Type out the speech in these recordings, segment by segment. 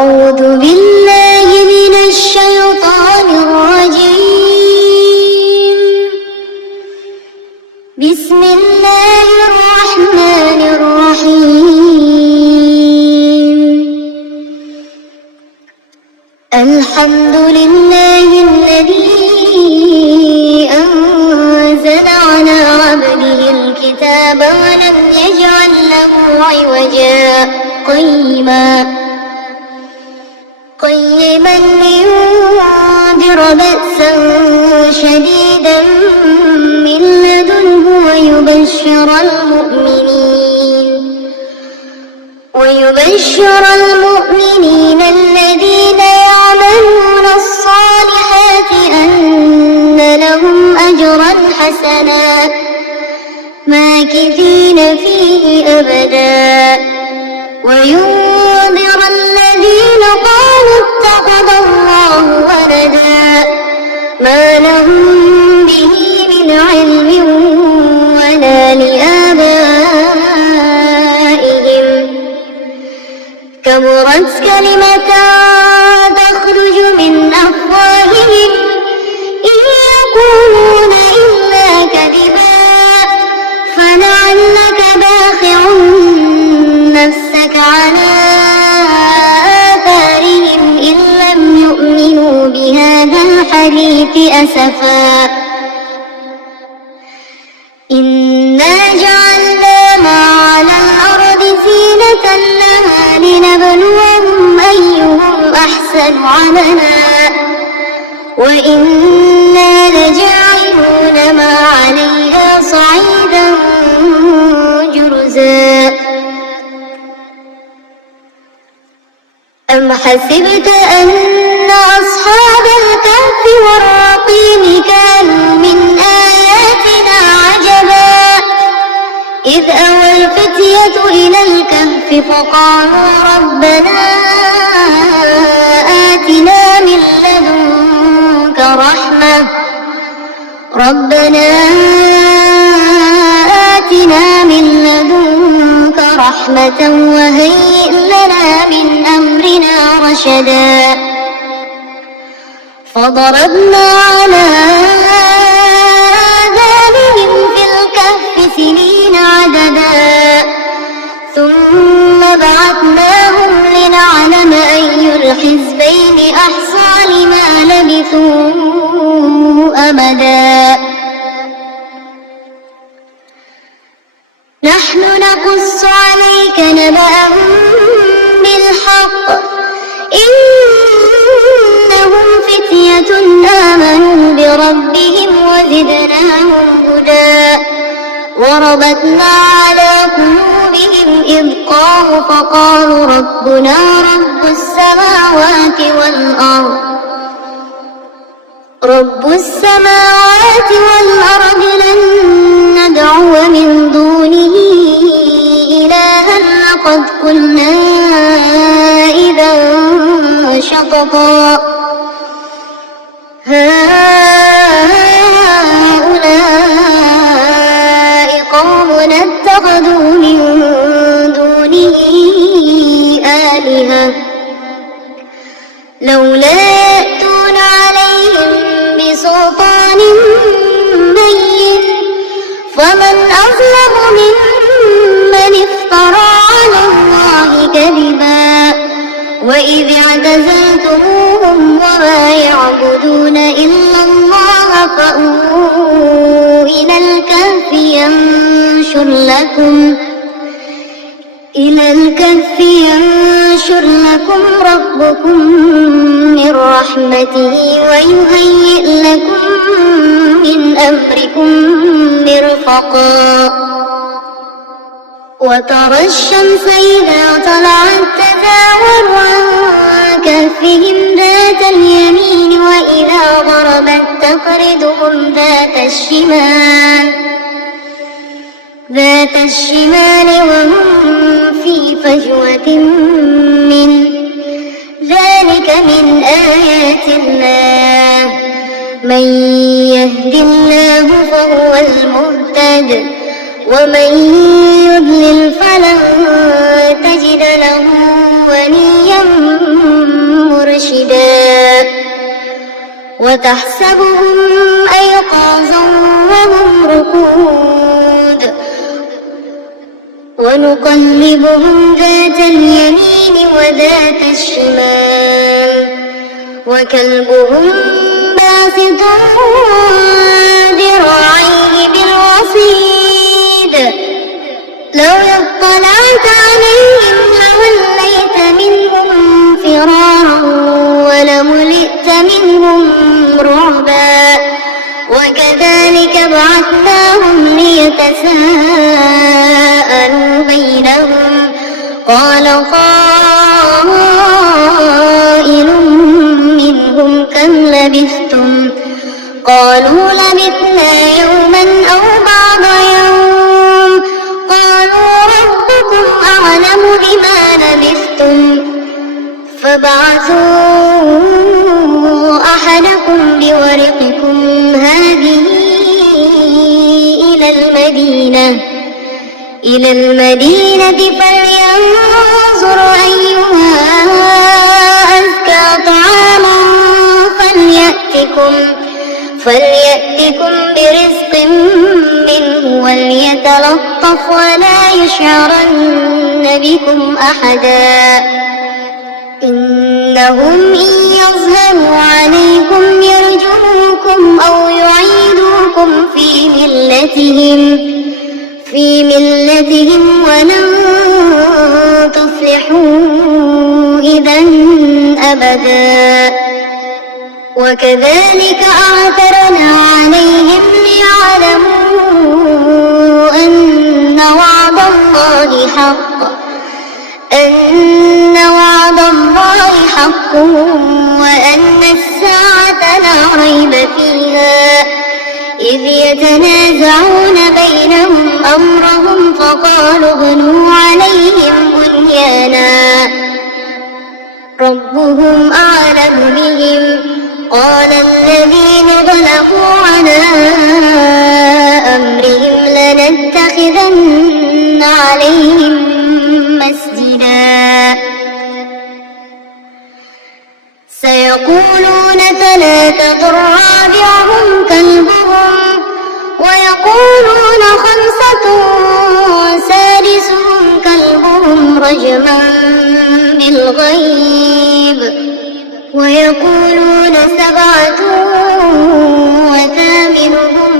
أعوذ بالله من الشيطان الرجيم. بسم الله الرحمن الرحيم. الحمد لله الذي أنزل على عبده الكتاب ولم يجعل له عوجا قيما لينذر بأسا شديدا من لدنه ويبشر المؤمنين الذين يعملون الصالحات أن لهم أجرا حسنا ماكثين فيه أبدا، وينذر الذين قالوا اتخذ الله ولدا ما لهم به من علم ولا لآبائهم. كبرت كلمة تخرج من أفواههم إن يقولون إلا كذبا، فلعلك باخع نفسك على آثارهم إن لم يؤمنوا بهذا الحديث أسفا. إنا جعلنا ما على الأرض زينة لها لنبلوهم أيهم أحسن عملا وإنا لجاعلون ما عليها صعيدا جرزا. أم حسبت أن أصحاب الكهف والرقيم كانوا من آياتنا عجبا إذ أوى الفتية إلى الكهف فقالوا ربنا آتنا من لدنك رحمة وهيئ لنا من أمرنا رشدا. فضربنا على آذانهم في الكهف سنين عددا ثم بعثناهم لنعلم أي الحزبين أحصى لما لبثوا أمدا. نحن نقص عليك نبأهم بالحق إنهم فتية آمنوا بربهم وزدناهم هدى. وربطنا على قلوبهم إذ قاموا فقالوا ربنا رب السماوات والأرض لن ندعو من دونه إلها لقد قلنا إذا شططا. هؤلاء قومنا اتخذوا من دونه آلهة لولا يأتون عليهم بسلطان بين فمن أظلم ممن افترى على الله كذبا. وإذ اعتزلتموهم وما يعبدون إلا الله فأووا إلى الكهف ينشر لكم ربكم من رحمته ويهيئ لكم من أمركم مرفقا. وترى الشمس إذا طلعت تزاور عن كهفهم ذات اليمين وإذا غربت تقرضهم ذات الشمال وهم في فجوة منه ذلك من آيات الله من يهد الله فهو المهتد ومن يضلل فلن تجد له وليا مرشدا وتحسبهم أيقاظا وهم رقود ونقلبهم ذات اليمين وذات الشمال وكلبهم باسط ذراعيه بالوصيد لو اطلعت عليهم لوليت منهم فرارا ولملئت منهم رعبا وكذلك بعثناهم ليتساءلوا بينهم قال قائل منهم كم لبثتم قالوا لبثنا يوما أو بعض يوم قالوا ربكم أعلم بما لبثتم فابعثوا أحدكم بورقكم هذه إلى المدينة فلينظر أيها أزكى طعاما فليأتكم برزق منه وليتلطف ولا يشعرن بكم أحدا إنهم إن يظهروا عليكم يرجموكم أو يعيدوكم في ملتهم ولن تفلحوا إذا أبدا وكذلك أعثرنا عليهم ليعلموا أن وعد الله حق وأن الساعة لا ريب فيها إذ يتنازعون بينهم أمرهم فقالوا ابنوا عليهم بنيانا ربهم أعلم بهم قال الذين غلبوا على أمرهم لنتخذن عليهم مسجدا سيقولون ثلاثة رابعهم كلبهم ويقولون خمسة سادسهم كلبهم رجما بالغيب ويقولون سبعة وثامنهم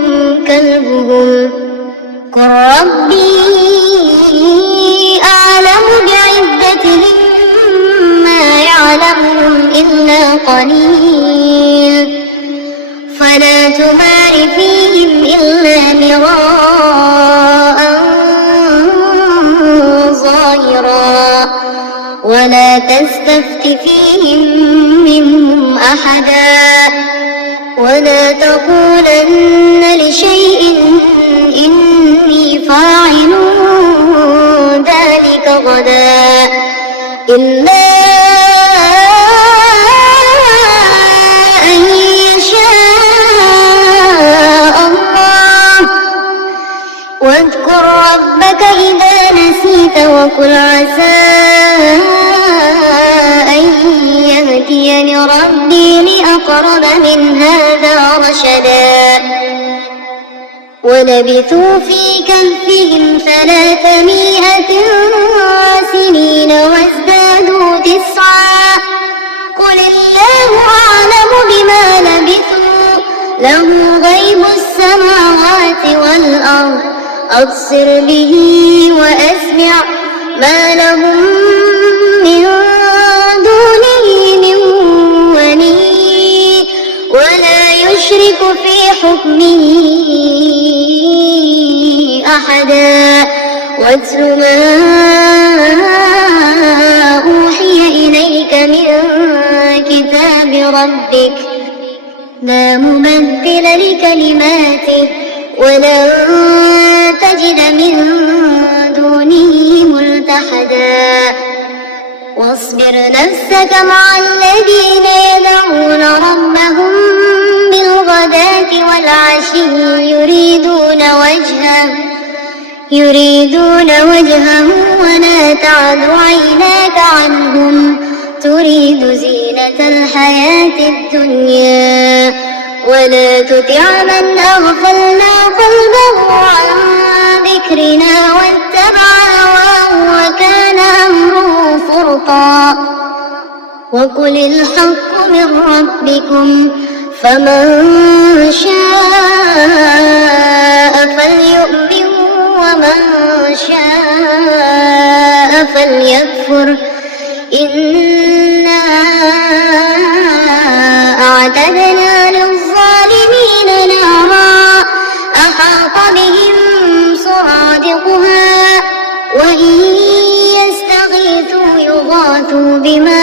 كلبهم قل ربي أعلم بعدتهم ما يعلمهم إلا قليل فلا تمار فيهم إلا مراء ظاهرا ولا تستفت فيهم منهم أحدا ولا تقولن لشيء إني فاعل ذلك غدا إلا أن يشاء الله واذكر ربك إذا نسيت وقل عسى أن يهديني ربي لأقرب من هذا رشدا ولبثوا في كهفهم 300 سنين وازدادوا 9 قل الله أعلم بما لبثوا له غيب السماوات والأرض أبصر به وأسمع ما لهم من دونه من ولي ولا يشرك في حكمه أحدا واتل ما أوحي إليك من كتاب ربك لا مبدل لكلماته ولن تجد من دونه ملتحدا واصبر نفسك مع الذين يدعون ربهم بالغداة والعشي يريدون وجهه ولا تعد عيناك عنهم تريد زينة زينة الحياة الدنيا ولا تطع من أغفلنا قلبه عن ذكرنا واتبع هواه وكان أمره فرطا وقل الحق من ربكم فمن شاء فليؤمن ومن شاء فليكفر إنا أعتدنا للظالمين نارا أحاط بهم سرادقها وإن يستغيثوا يغاثوا بماء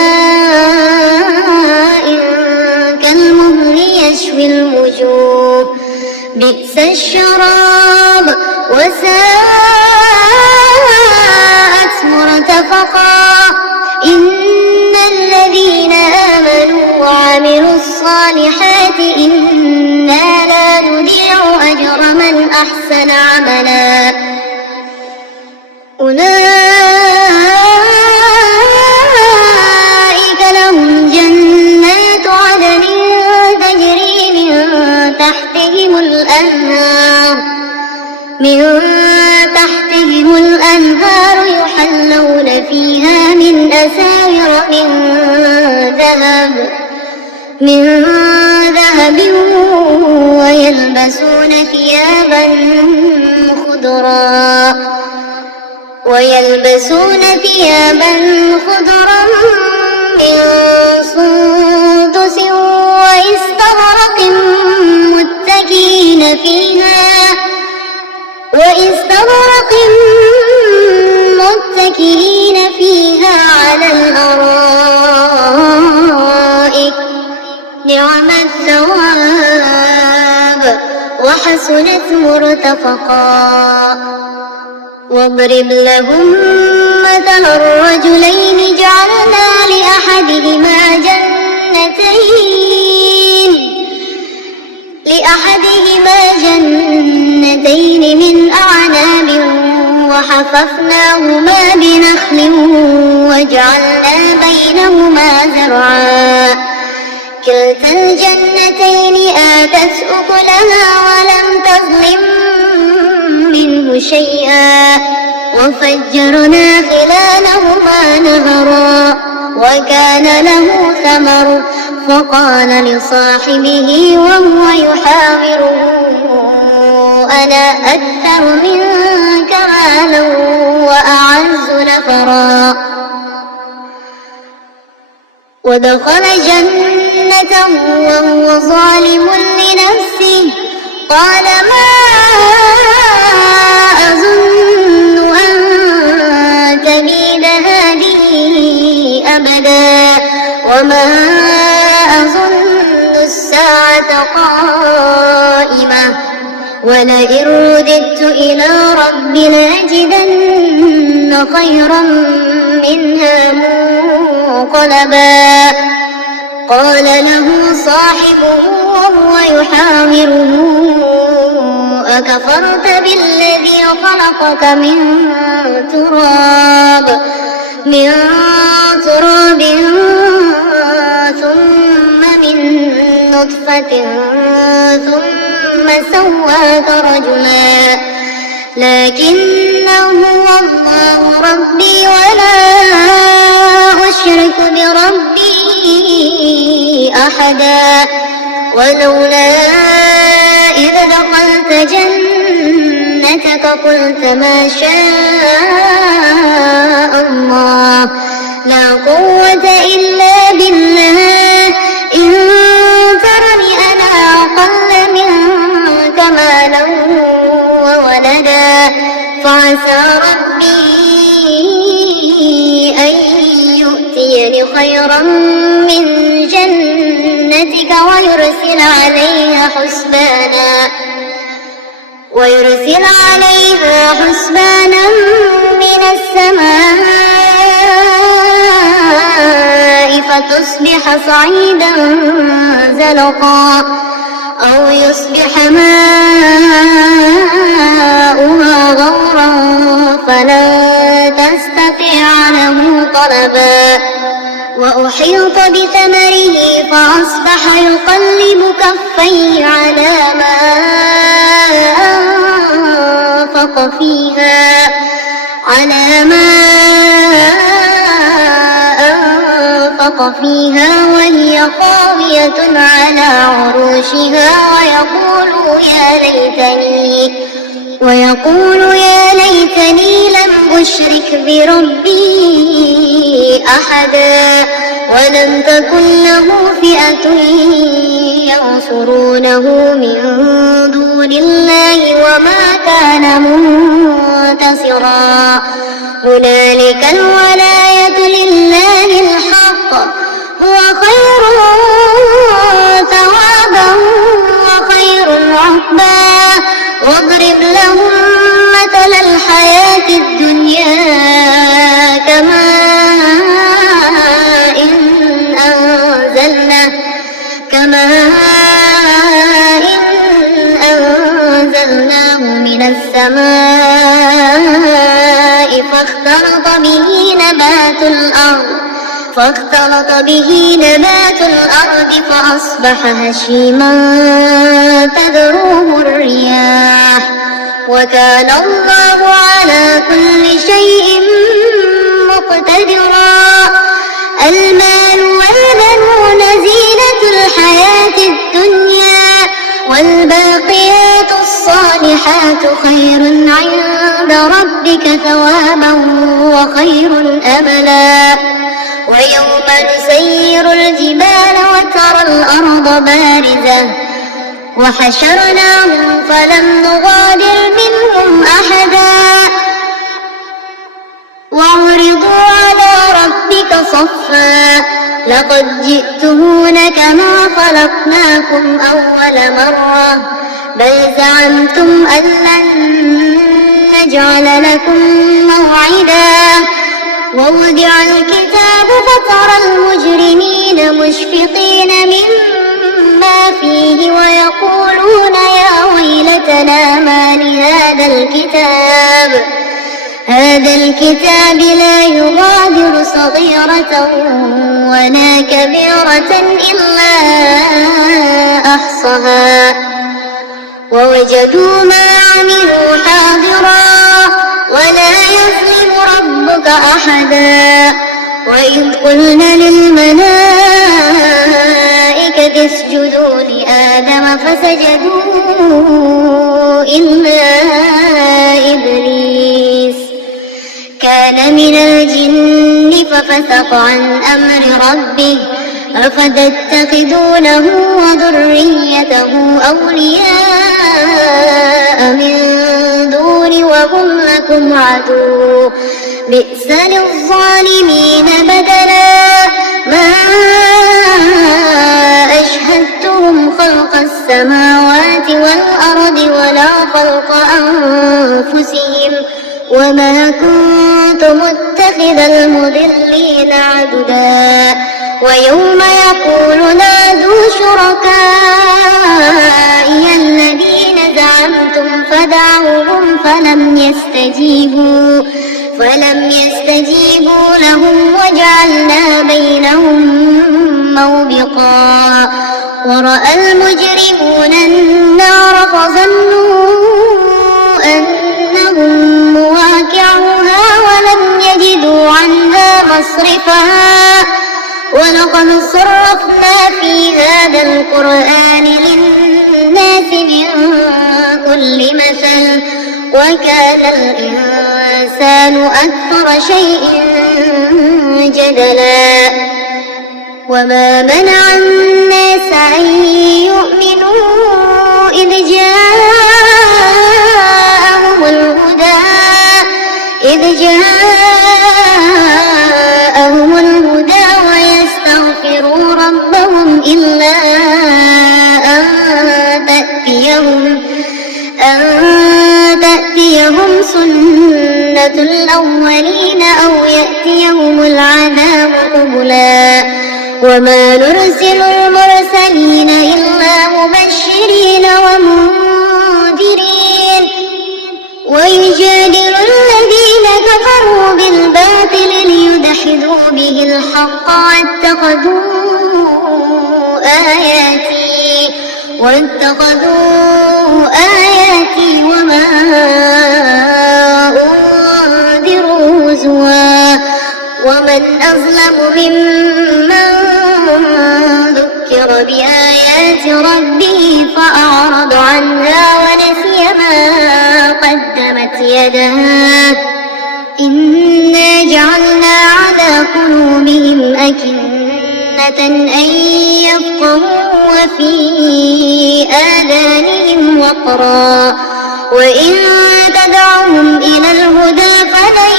كالمهل يشوي الوجوه بئس الشراب وساءت مرتفقا إن الذين آمنوا وعملوا الصالحات إنا لا نضيع أجر من أحسن عملا أولئك لهم جنات عدن تجري من تحتهم الأنهار يحلون فيها من أساور من ذهب ويلبسون ثيابا خضرا من سندس واستبرق متكئين فيها على الأرائك نعم الثواب وحسنت مرتفقا واضرب لهم مثل الرجلين جعلنا لأحدهما جنتين من أعناب وحففناهما بنخل وجعلنا بينهما زرعا كلتا الجنتين آتت أكلها ولم تظلم منه شيئا وفجرنا خلالهما نهرا وكان له ثمر فقال لصاحبه وهو يحاوره أنا أكثر منك مالا وأعز نفرا ودخل جنته وهو ظالم لنفسه قال ما أظن أن تبيد هذه أبدا وما أظن الساعة قائمة ولئن رددت إلى ربي لأجدن خيرا منها منقلبا قال له صاحبه وهو يحاوره أكفرت بالذي خلقك من تراب ثم من نطفة ثم سواك رجلا لكن هو الله ربي ولا أشرك بربي أحدا ولولا إذ دخلت جنتك قلت ما شاء الله لا قوة إلا بالله إن ترني أنا أقل منك مالا وولدا فعسى ربي أن يؤتيني خيرا من جنتك ويرسل عليها حسبانا من السماء فتصبح صعيدا زلقا أو يصبح ماؤها غورا فلن تستطيع له طلبا وأحيط بثمره فأصبح يقلب كفيه على ما أنفق فيها وهي خاوية على عروشها ويقول يا ليتني لم أشرك بربي أحدا ولم تكن له فئة ينصرونه من دون الله وما كان منتصرا هنالك الولاية لله الحق هو خير ثوابا وخير عقبا واضرب لهم مثل الحياة الدنيا كماء إن أنزلناه من السماء فاختلط به نبات الأرض فأصبح هشيما تذروه الرياح وكان الله على كل شيء مقتدرا المال والبنون زينة الحياة الدنيا والباقيات الصالحات خير عند ربك ثوابا وخير أملا ويوم نسير الجبال وترى الأرض بارزة وحشرناهم فلم نغادر منهم أحدا وعرضوا على ربك صفا لقد جئتمون كما خلقناكم أول مرة بل زعمتم أن لن نجعل لكم موعدا ووضع الكتاب فترى المجرمين مشفقين مما فيه ويقولون يا ويلتنا ما لهذا الكتاب لا يغادر صغيرة ولا كبيرة إلا أحصاها ووجدوا ما عملوا حاضرا ولا يظلم ربك أحدا وإذ قلنا للملائكة اسجدوا لآدم فسجدوا إلا إبليس كان من الجن ففسق عن أمر ربه أفتتخذونه وذريته أولياء من دوني وهم لكم عدو بئس للظالمين بدلا ما أشهدتهم خلق السماوات والأرض ولا خلق أنفسهم وما كنت متخذ المضلين عضدا ويوم يقول نادوا شركائي الذين زعمتم فدعوهم فلم يستجيبوا لهم وجعلنا بينهم موبقا ورأى المجرمون النار فظنوا أنهم مواقعوها ولم يجدوا عنها مصرفا ولقد صرفنا في هذا القرآن للناس من كل مثل وكان الإنسان أكثر شيء جدلا وما منع الناس أن يؤمنوا إذ جاءهم الهدى ويستغفروا ربهم إلا أن تأتيهم سنة الأولين أو يأتيهم العذاب قبلا وما نرسل المرسلين إلا مبشرين ويجادل الذين كفروا بالباطل ليدحضوا به الحق واتخذوا آياتي وما أنذروا هزوا ومن أظلم ممن ذكر بآيات ربه فأعرض عنها ونسي ما قدمت يداه إنا جعلنا على قلوبهم أكنة أن يفقهوا وفي آذانهم وقرا وإن تدعهم إلى الهدى فلن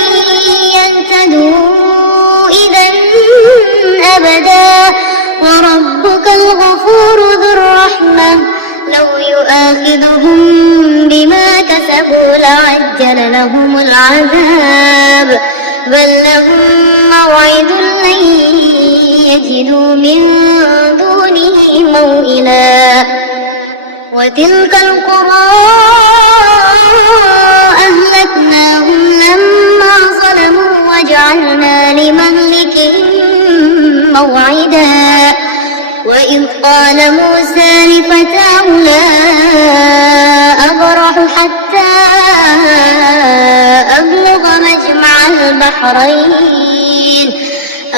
يهتدوا إذا أبدا وربك الغفور ذو الرحمة لو يؤاخذهم بما كسبوا لعجل لهم العذاب بل لهم موعد لن يجدوا من دونه موئلا وتلك القرى أهلكناهم لما ظلموا وجعلنا لمهلكهم موعدا وإذ قال موسى لفتاه لا أبرح حتى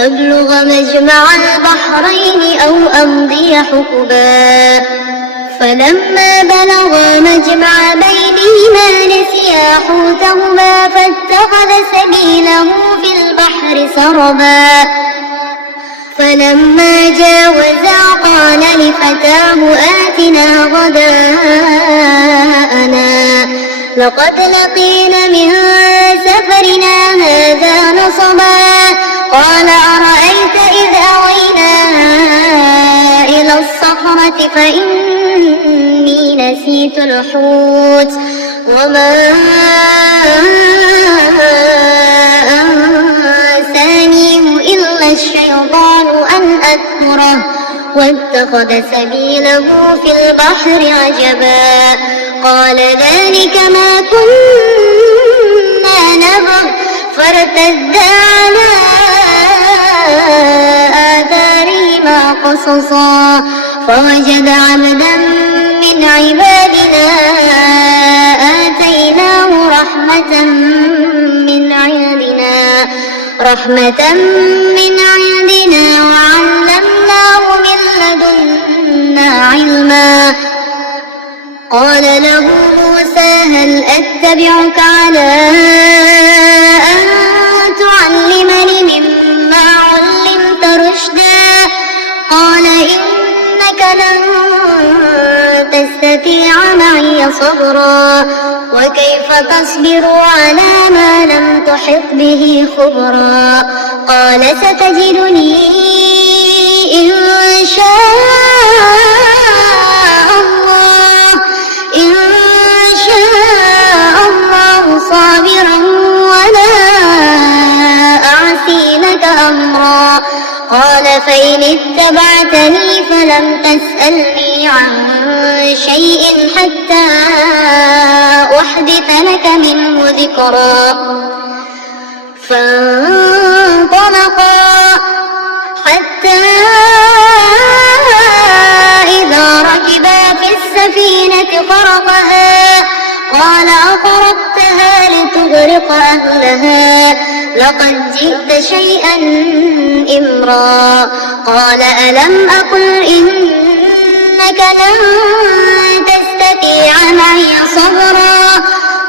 أبلغ مجمع البحرين أو أمضي حقبا فلما بلغا مجمع بينهما نسيا حوتهما فاتخذ سبيله في البحر سربا فلما جاوزا قال لفتاه آتنا غداءنا لقد لقينا من سفرنا هذا نصبا قال أرأيت إذ أوينا إلى الصخرة فإني نسيت الحوت وما أنسانيه إلا الشيطان أن أذكره واتخذ سبيله في البحر عجبا قال ذلك ما كنا نبغ فارتدا على آثارهما قصصا فوجد عبدا من عبادنا آتيناه رحمة من عندنا وعلمناه من لدنا علما قال له موسى هل أتبعك على أن تعلمني مما علمت رشدا قال إنك لن تستطيع معي صبرا وكيف تصبر على ما لم تحط به خبرا قال ستجدني إن شاء الله صابرا ولا أعصي لك أمرا قال فإن اتبعتني فلم تسألني عن شيء حتى أحدث لك منه ذكرا فانطلقا حتى إذا ركبا في السفينة خرقها قال أخرقتها لتغرق أهلها لقد جئت شيئا إمرا قال ألم أقل إنك لن تستطيع معي صبرا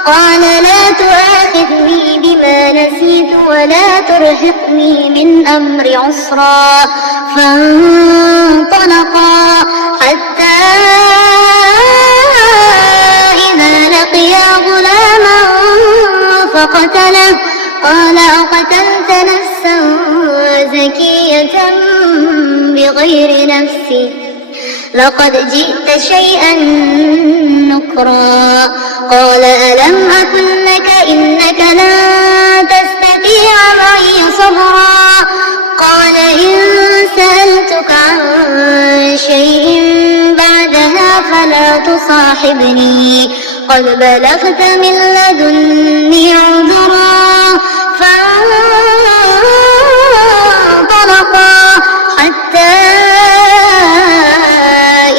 قال لا تؤاخذني بما نسيت ولا ترهقني من أمر عسرا فانطلقا حتى إذا لقيا غلاما فقتله قال أقتلت نفسا زكية بغير نفس لقد جئت شيئا نكرا قال ألم أقل لك إنك لن تستطيع معي صبرا قال إن سألتك عن شيء بعدها فلا تصاحبني قد بلغت من لدني عذرا فانطلقا حتى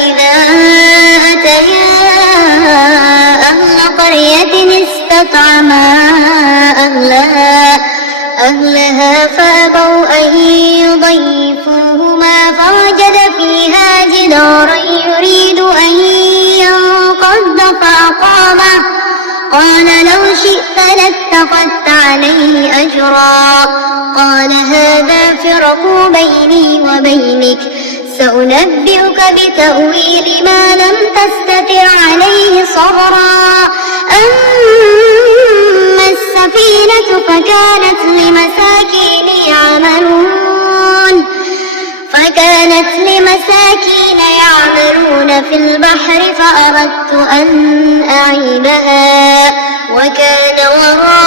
إذا أتيا أهل قرية استطعما أهلها فأبوا أن يضيفوهما فوجد فيها جدارا يريد أن ينقض فأقامه قال لو شئت لاتخذت عليه أجرا قال هذا فراق بيني وبينك سأنبئك بتأويل ما لم تستطع عليه صبرا أما السفينة فكانت لمساكين يعملون في البحر فأردت أن أعيبها وكان وراءهم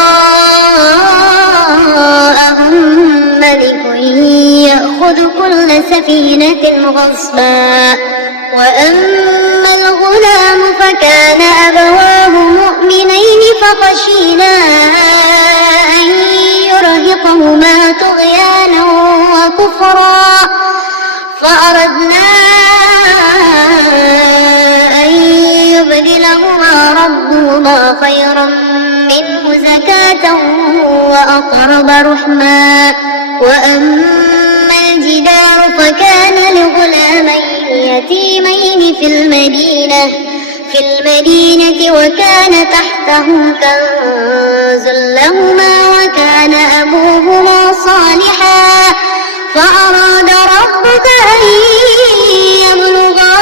ملك يأخذ كل سفينة غصبا وأما الغلام فكان أبواه مؤمنين فخشينا أن يرهقهما طغيانا وكفرا فأردنا أن يبدلهما ربهما خيرا منه زكاة وأقرب رحما وأما الجدار فكان لغلامين يتيمين في المدينة وكان تحته كنز لهما وكان أبوهما صالحا فأراد ربك أن يبلغا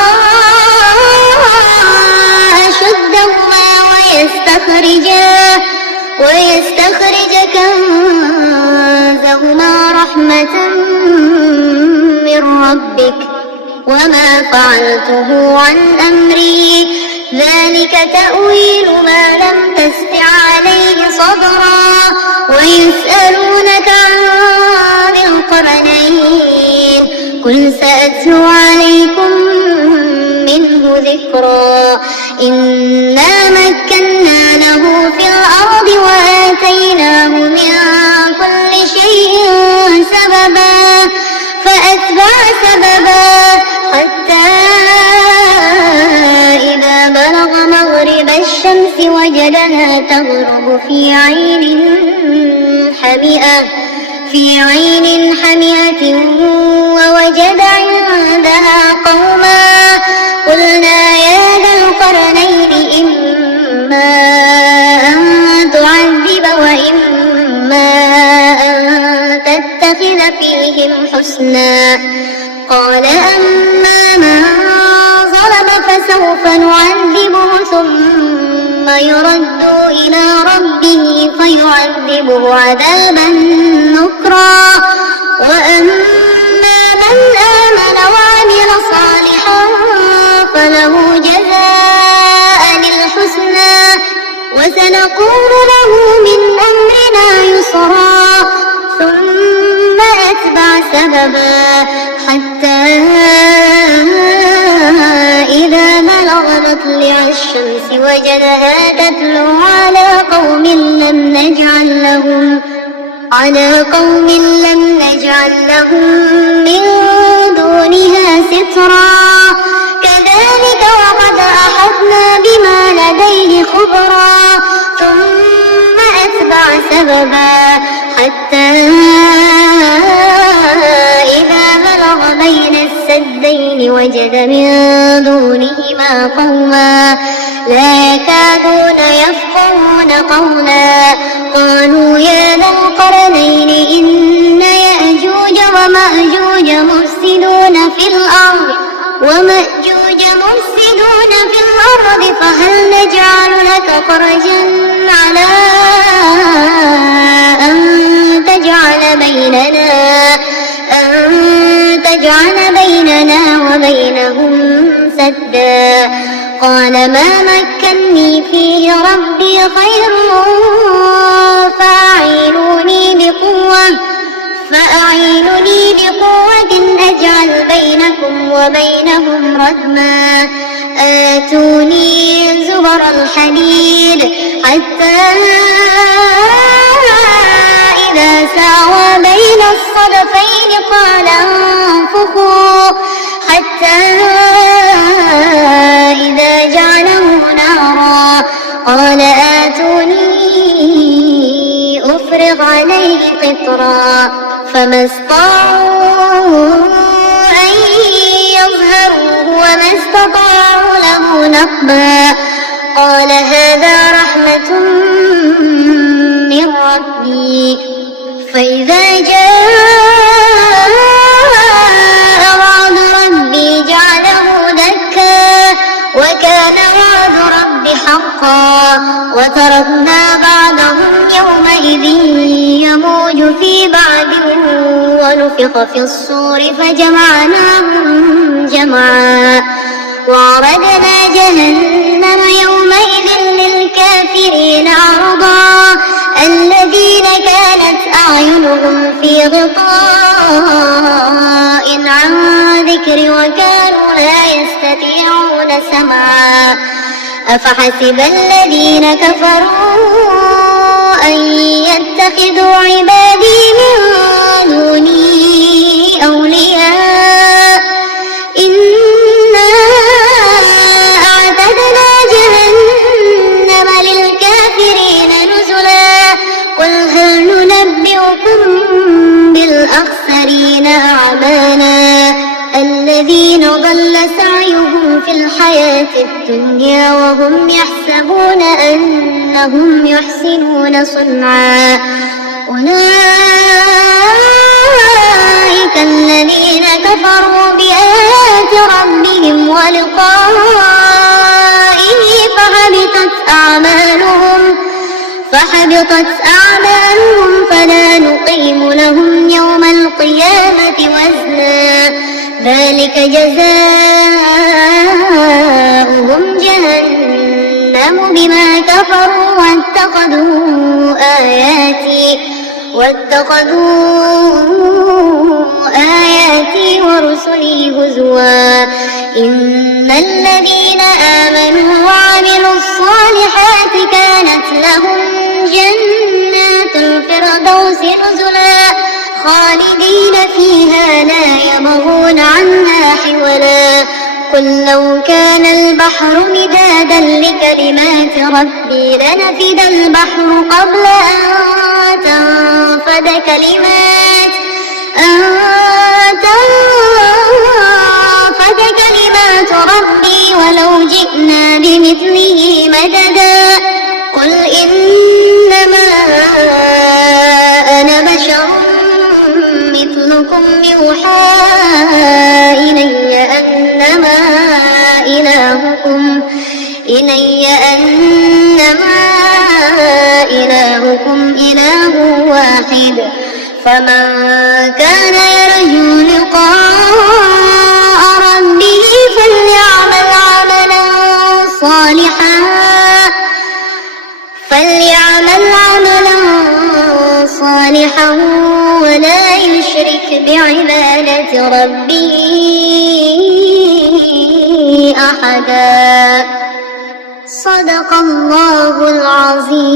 أشدهما ويستخرج كنزهما رحمة من ربك وما فعلته عن أمري ذلك تأويل ما لم تستع عليه صبرا ويسألونك عن ذي القرنين قل سأتلو عليكم منه ذكرا إنا مكنا له في الأرض وآتيناه من كل شيء سببا فأتبع سببا حتى إذا بلغ مغرب الشمس وجدها تغرب في عين حمئة ووجد عندها قوما قلنا يا ذا القرنين إما أن تعذب وإما أن تتخذ فيهم حسنا قال أما من ظلم فسوف نعذبه ثم يرد إلى ربه فيعذبه عذابا نكرا وأما من آمن وعمل صالحا فله جزاء الحسنى وسنقول له من أمرنا يسرا ثم أتبع سببا حتى إذا بلغ مطلع الشمس وجدها تتلو على قوم لم نجعل لهم من دونها سترا كذلك وقد أحطنا بما لديه خبرا ثم أتبع سببا حتى إذا بلغ بين السدين وجد من دونهما قوما لا يكادون يفقهون قولا قالوا يا ذا القرنين إن يأجوج ومأجوج مفسدون في الأرض فهل نجعل لك خرجا على أن تجعل بيننا وبينهم سدا قال ما مكني فيه ربي خير فأعينوني بقوة أجعل بينكم بينكم وبينهم ردما آتوني زبر الحديد حتى إذا ساوى بين الصدفين قال انفخوا حتى إذا جعله نارا قال آتوني أفرغ عليه قطرا فما استطاعوا أن يظهروه وما استطاعوا له نقبا قال هذا رحمة من ربي فإذا جاء وعد ربي جعله دكا وكان وعد ربي حقا وتركنا بعضهم يومئذ يموج في بعض ونفخ في الصور فجمعناهم جمعا وعرضنا جهنم يومئذ للكافرين عرضا الذين كانت أعينهم في غطاء عن ذكري وكانوا لا يستطيعون سمعا أفحسب الذين كفروا أن يتخذوا عبادي من دوني أولياء إنا أعتدنا جهنم للكافرين نزلا قل هل ننبئكم بالأخسرين أعمالا الذين ضل سعيهم في الحياة الدنيا وهم يحسبون أنهم يحسنون صنعا أولئك الذين كفروا بآيات ربهم ولقائه فحبطت أعمالهم فلا نقيم لهم يوم القيامة وزنا ذلك جزاؤهم جهنم بما كفروا واتخذوا آياتي ورسلي هزوا إن الذين آمنوا وعملوا الصالحات كانت لهم جنات الفردوس نزلا خالدين فيها لا يبغون عنها حولا قل لو كان البحر مدادا لكلمات ربي لنفد البحر قبل أن تنفد كلمات ربي ولو جئنا بمثله مددا قل إنما أنا بشر مثلكم يوحى إلي أنما إلهكم إله واحد فمن كان يرجو لقاء ربه فليعمل عملا صالحا ولا يشرك بعبادة ربه أحدا صدق الله العظيم.